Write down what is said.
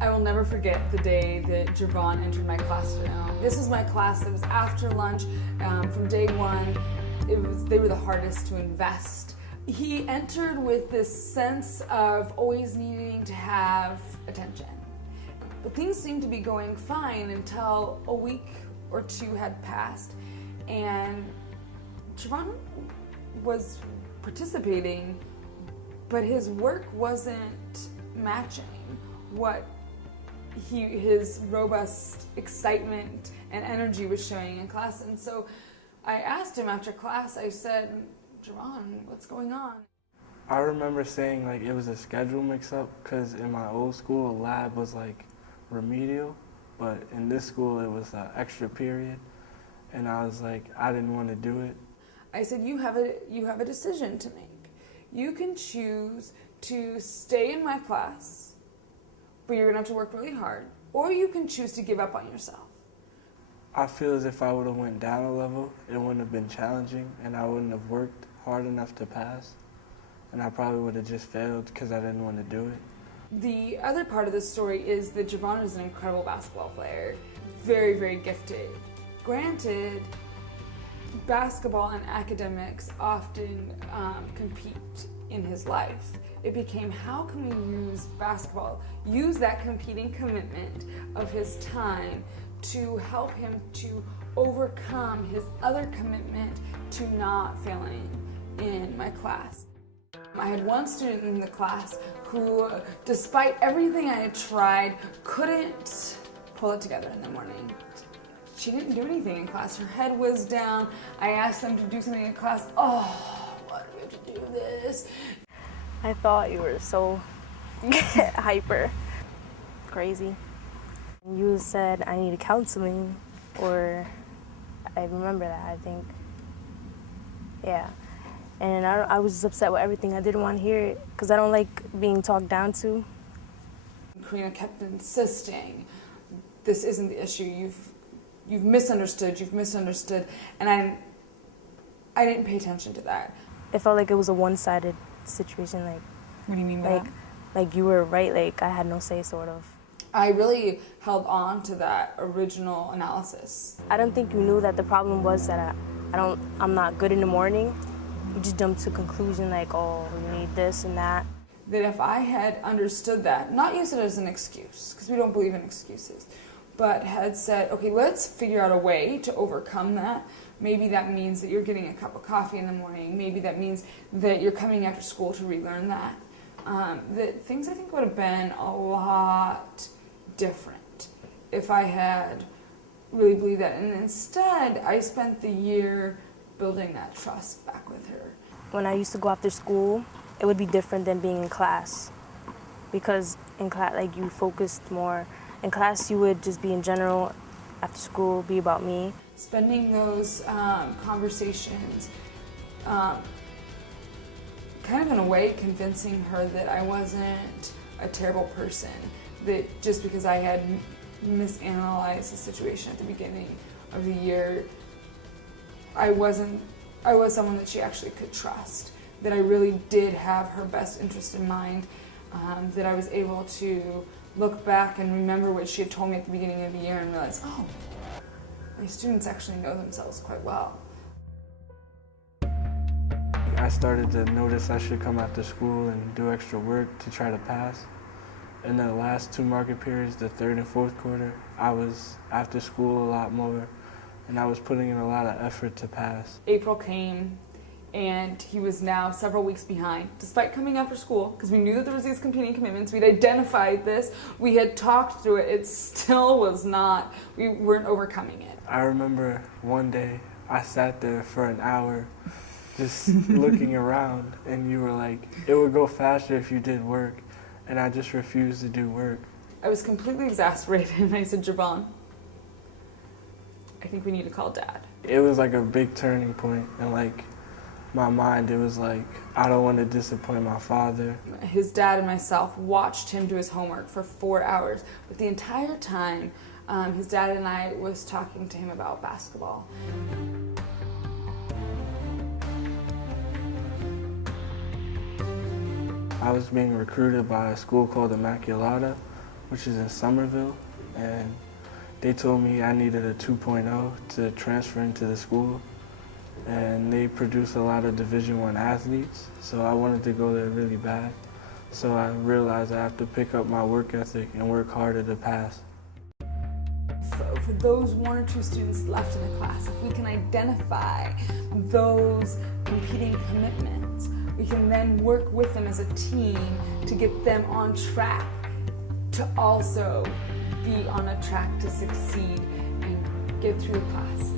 I will never forget the day that Javon entered my classroom. This was my class that was after lunch. From day one, they were the hardest to invest. He entered with this sense of always needing to have attention. But things seemed to be going fine until a week or two had passed, and Javon was participating, but his work wasn't matching what his robust excitement and energy was showing in class. And so I asked him after class, I said, Javon, what's going on? I remember saying like it was a schedule mix-up because in my old school, a lab was like remedial, but in this school it was an extra period, and I was like, I didn't want to do it. I said, you have a decision to make. You can choose to stay in my class, but you're gonna have to work really hard, or you can choose to give up on yourself. I feel as if I would have went down a level, it wouldn't have been challenging, and I wouldn't have worked hard enough to pass, and I probably would have just failed because I didn't want to do it. The other part of the story is that Javon is an incredible basketball player, very, very gifted. Granted, basketball and academics often compete in his life. It became, how can we use basketball, use that competing commitment of his time to help him to overcome his other commitment to not failing in my class. I had one student in the class who, despite everything I had tried, couldn't pull it together in the morning. She didn't do anything in class. Her head was down. I asked them to do something in class. Oh, why do we have to do this? I thought you were so hyper, crazy. You said I needed counseling, or I remember that, I think. Yeah. And I was just upset with everything. I didn't want to hear it because I don't like being talked down to. Karina kept insisting, this isn't the issue. You've misunderstood, and I didn't pay attention to that. It felt like it was a one-sided situation, like. What do you mean by that? Like you were right, like I had no say, sort of. I really held on to that original analysis. I don't think you knew that the problem was that I'm not good in the morning. You just jumped to a conclusion like, oh, we need this and that. That if I had understood that, not use it as an excuse, because we don't believe in excuses, but had said, okay, let's figure out a way to overcome that. Maybe that means that you're getting a cup of coffee in the morning. Maybe that means that you're coming after school to relearn that. That things I think would have been a lot different if I had really believed that. And instead, I spent the year building that trust back with her. When I used to go after school, it would be different than being in class. Because in class, like, you focused more. In class, you would just be in general. After school, be about me. Spending those conversations, kind of in a way convincing her that I wasn't a terrible person, that just because I had misanalyzed the situation at the beginning of the year, I was someone that she actually could trust, that I really did have her best interest in mind, that I was able to look back and remember what she had told me at the beginning of the year and realize, oh, my students actually know themselves quite well. I started to notice I should come after school and do extra work to try to pass. In the last two market periods, the third and fourth quarter, I was after school a lot more, and I was putting in a lot of effort to pass. April came, and he was now several weeks behind, despite coming after school, because we knew that there was these competing commitments. We'd identified this. We had talked through it. It still was not, we weren't overcoming it. I remember one day I sat there for an hour just looking around, and you were like, it would go faster if you did work, and I just refused to do work. I was completely exasperated, and I said, Javon, I think we need to call Dad. It was like a big turning point, and like my mind, it was like, I don't want to disappoint my father. His dad and myself watched him do his homework for 4 hours, but the entire time, his dad and I was talking to him about basketball. I was being recruited by a school called Immaculata, which is in Somerville, and they told me I needed a 2.0 to transfer into the school, and they produce a lot of Division I athletes, so I wanted to go there really bad. So I realized I have to pick up my work ethic and work harder to pass. For those 1 or 2 students left in the class, if we can identify those competing commitments, we can then work with them as a team to get them on track to also be on a track to succeed and get through the class.